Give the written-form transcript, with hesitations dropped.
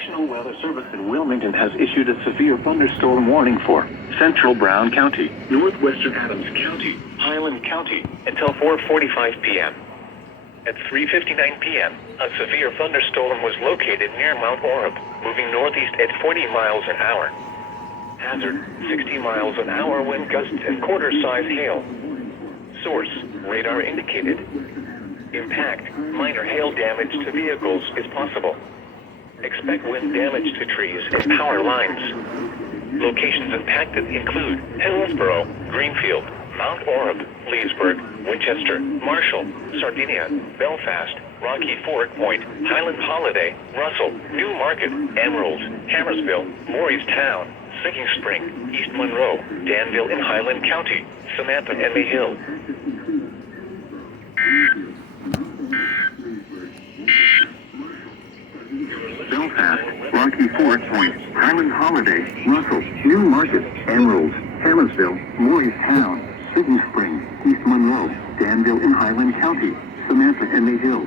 National Weather Service in Wilmington has issued a severe thunderstorm warning for central Brown County, northwestern Adams County, Highland County, until 4:45 p.m. At 3:59 p.m., a severe thunderstorm was located near Mount Orab, moving northeast at 40 miles an hour. Hazard, 60 miles an hour wind gusts and quarter-size hail. Source, radar indicated. Impact, minor hail damage to vehicles is possible. Expect wind damage to trees and power lines. Locations impacted include Hillsborough, Greenfield, Mount Orab, Leesburg, Winchester, Marshall, Sardinia, Belfast, Rocky Ford Point, Highland Holiday, Russell, New Market, Emerald, Hammersville, Morristown, Sinking Spring, East Monroe, Danville in Highland County, Samantha and Mayhill. Belfast, Rocky Ford Point, Highland Holiday, Russell, New Market, Emerald, Hammersville, Morristown, Sinking Spring, East Monroe, Danville in Highland County, Samantha and Mayhill.